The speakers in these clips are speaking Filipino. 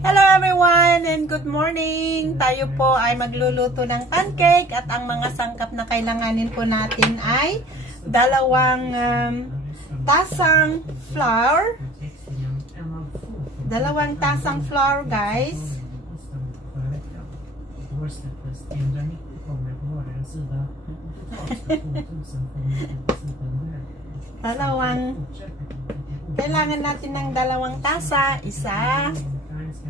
Hello everyone and good morning! Tayo po ay magluluto ng pancake at ang mga sangkap na kailanganin po natin ay dalawang um, tasang flour. Dalawang tasang flour guys. Dalawang kailangan natin ng dalawang tasa. Isa,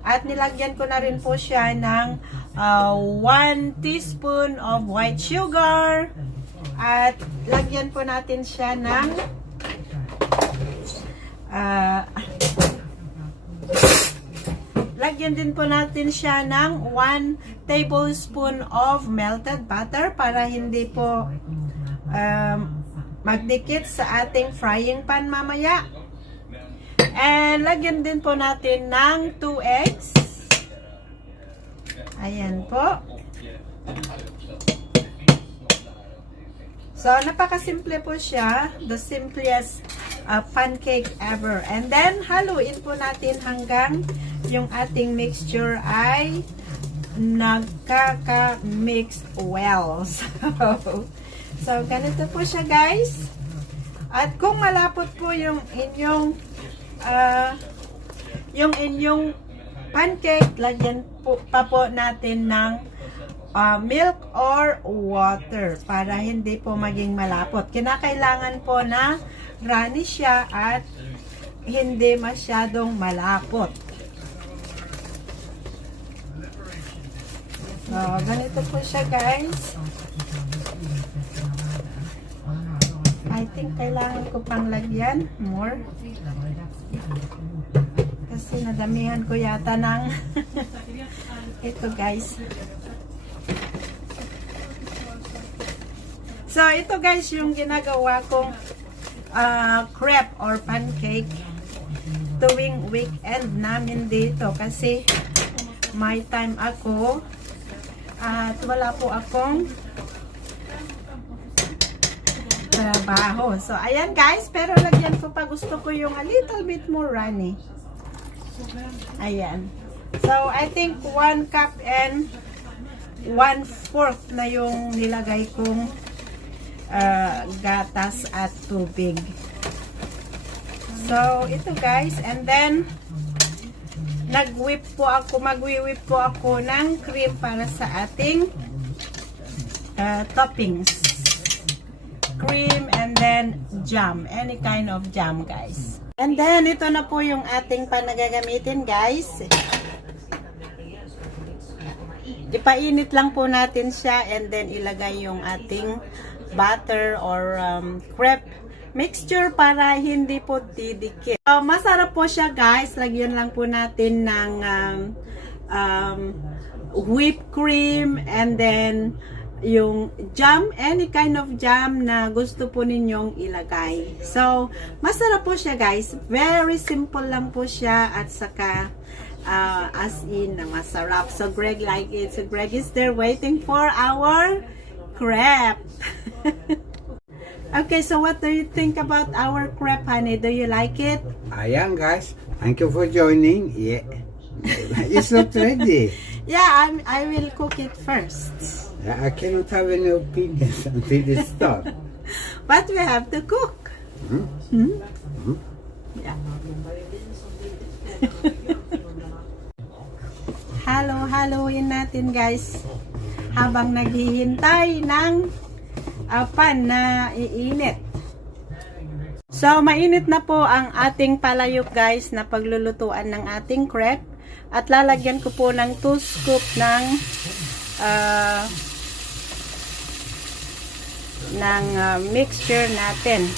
At nilagyan ko na rin po siya ng 1 teaspoon of white sugar. At lagyan po natin siya ng ah, Lagyan din po natin siya ng 1 tablespoon of melted butter para hindi po um, magdikit sa ating frying pan mamaya. And lagyan din po natin ng 2 eggs. Ayan po. So, napakasimple po siya. The simplest uh, pancake ever. And then, haluin po natin hanggang yung ating mixture ay nagkaka-mix well. So, so, ganito po siya guys. At kung malapot po yung inyong uh, yung inyong pancake, lagyan po, pa po natin ng uh, milk or water para hindi po maging malapot. Kinakailangan po na runny siya at hindi masyadong malapot. So, ganito po siya guys. I think kailangan ko pang lagyan more. Kasi nadamihan ko yata ng ito guys. So, ito guys yung ginagawa kong uh, crepe or pancake tuwing weekend namin dito kasi may time ako at wala po akong trabaho. So, ayan guys, pero lagyan ko pa gusto ko yung a little bit more runny. Ayan. So, I think 1 cup and 1 fourth na yung nilagay kong uh, gatas at tubig. So, ito guys. And then, nag-whip po ako, mag-whip po ako ng cream para sa ating uh, toppings. Cream and then jam. Any kind of jam guys. And then, ito na po yung ating panagagamitin guys. Ipainit lang po natin siya and then ilagay yung ating butter or um, crepe mixture para hindi po didikit. So, masarap po siya guys. Lagyan lang po natin ng um, um, whipped cream and then yung jam, any kind of jam na gusto po ninyong ilagay. So, masarap po siya guys. Very simple lang po siya at saka uh, as in na masarap. So, Greg like it. So, Greg is there waiting for our crepe. okay, so what do you think about our crepe, honey? Do you like it? Ayan guys, thank you for joining. Yeah. it's not ready. Yeah, I'm, I will cook it first. I cannot have any opinions until it starts. But we have to cook. Hmm? Hmm? Hmm? Yeah. Halo, haloin natin guys. Habang naghihintay ng uh, pan na iinit. So, mainit na po ang ating palayok guys na paglulutuan ng ating crepe. At lalagyan ko po ng 2 scoop ng uh, ng uh, mixture natin.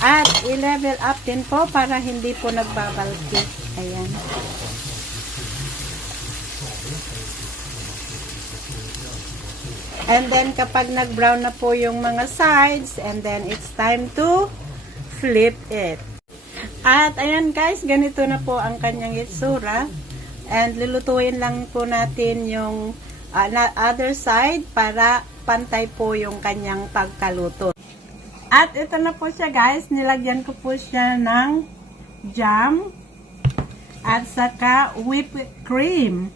At i-level up din po para hindi po nagbabalki. Ayan. And then kapag nag-brown na po yung mga sides, and then it's time to flip it. At ayan guys, ganito na po ang kanyang itsura. And lulutuin lang po natin yung na- other side para pantay po yung kanyang pagkaluto. At ito na po siya guys, nilagyan ko po siya ng jam at saka whipped cream.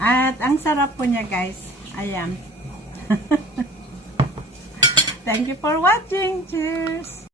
At ang sarap po niya guys. Ayan. Thank you for watching. Cheers!